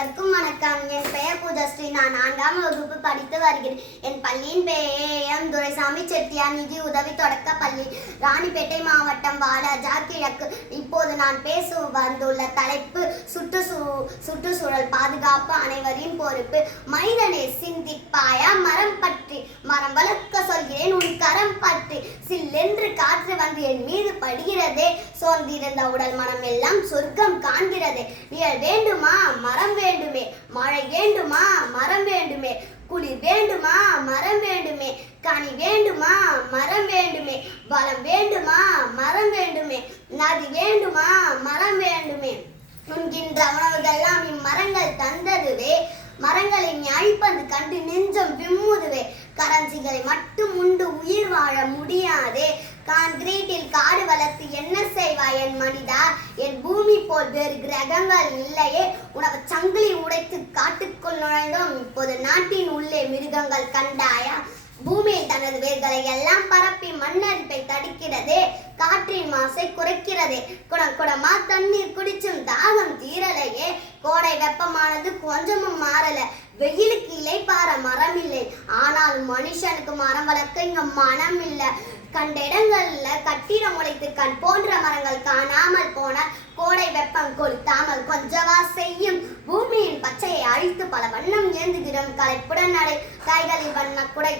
அனைவருக்கும் வணக்கம். என் பெயர் பூஜஸ்ரீ. நான் 4ஆம் வகுப்பு படித்து வருகிறேன். என் பள்ளியின் பெயர் துரைசாமி செட்டியார் நிதி உதவி தொடக்க பள்ளி, ராணிப்பேட்டை மாவட்டம், வாலாஜா கிழக்கு. இப்போது நான் பேச வந்துள்ள தலைப்பு சுற்றுச்சூழல் பாதுகாப்பு அனைவரின் பொறுப்பு. மனிதனே சிந்திப்பாயா மரம் பற்றி, மரம் வளர்க்க சொல்கிறேன் உன் கரம் பற்றி. சில்லென்று காற்று வந்து என் மீது படுகிறதே, சோர்ந்திருந்த உடல் மனம் எல்லாம் சொர்க்கம் காண்கிறதே. நிழல் வேண்டுமா மரம் வேண்டுமே, மழை வேண்டுமா மரம் வேண்டுமே, குளிர் வேண்டுமா மரம் வேண்டுமே, கனி வேண்டுமா மரம் வேண்டுமே, வளம் வேண்டுமா மரம் வேண்டுமே, நதி வேண்டுமா மரம் வேண்டுமே. உண்கின்ற உணவுகள்லாம் இம்மரங்கள் தந்ததுவே, மரங்களை அழிப்பது கண்டு நெஞ்சம் விம்முதுவே. கரஞ்சிகளை மட்டும் உண்டு உயிர் வாழ முடியாதே, கான்கிரீட்டில் காடு வளர்த்து என்ன செய்வாய் என் மனிதா? என் பூமி போல் வேறு கிரகங்கள் இல்லையே. உணவு சங்கிலி உடைத்து காட்டுக்குள் நுழைந்தோம், இப்போது நாட்டின் உள்ளே மிருகங்கள் கண்டாயா? பூமியில் தனது வேர்களை எல்லாம் பரப்பி மண்ணரிப்பை தடுக்கிறதே, காற்றின் மாசை குறைக்கிறதே. குடமா தண்ணீர் குடிச்சும் தாகம் தீரலையே. கோடை வெப்பமானது கொஞ்சமும் மாறல, வெயிலுக்கு இல்லை பார மரம் இல்லை. ஆனால் மனுஷனுக்கு மரம் வளர்க்க இங்க மனம் இல்லை. கண்ட இடங்கள்ல கட்டிடம் உடைத்து கண் போன்ற மரங்கள் காணாமல் போன, கோடை வெப்பம் கொளுத்தாமல் கொஞ்சவா செய்யும். பூமியின் பச்சையை அழித்து பல வண்ணம் ஏந்துகிறோம், கலைப்புடன் நடை காய்களின் வண்ண குடை.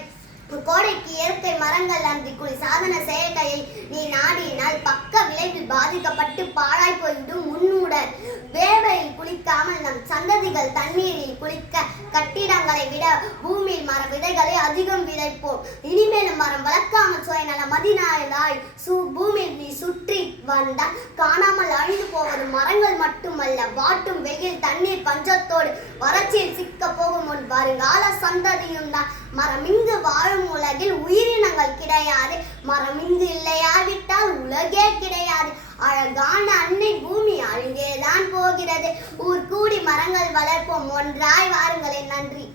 கோடைக்கு இயற்கை மரங்கள் அன்றி குளி சாதன செயற்கையை நீ நாடினால் பக்க விளைவில் பாதிக்கப்பட்டு பாழாய் போய்விடும் முன்னுடல். வேவையில் குளிக்காமல் நம் சந்ததிகள் தண்ணீரில் குளிக்க, கட்டிடங்களை விட பூமியில் மர விதைகளை அதிகம் விதைப்போம். இனிமேலும் மரம் வளர்க்காமல் சுயநல மதினாய் பூமியில் நீ சுற்றி வந்தால் காணாமல் அழிந்து போவது மரங்கள் மட்டுமல்ல, வாட்டும் வெயில் தண்ணீர் பஞ்சத்தோடு வறட்சியில் சிக்க போகும் முன் வருங்கால சந்ததியும் தான். மரம் இங்கு வாழும் உலகில் உயிரினங்கள் கிடையாது, மரம் இங்கு இல்லையாவிட்டால் உலகே கிடையாது. அழகான அன்னை பூமி அழுங்கேதான் போகிறது. ஊர் கூடி மரங்கள் வளர்ப்போம், ஒன்றாய் வாருங்களே. நன்றி.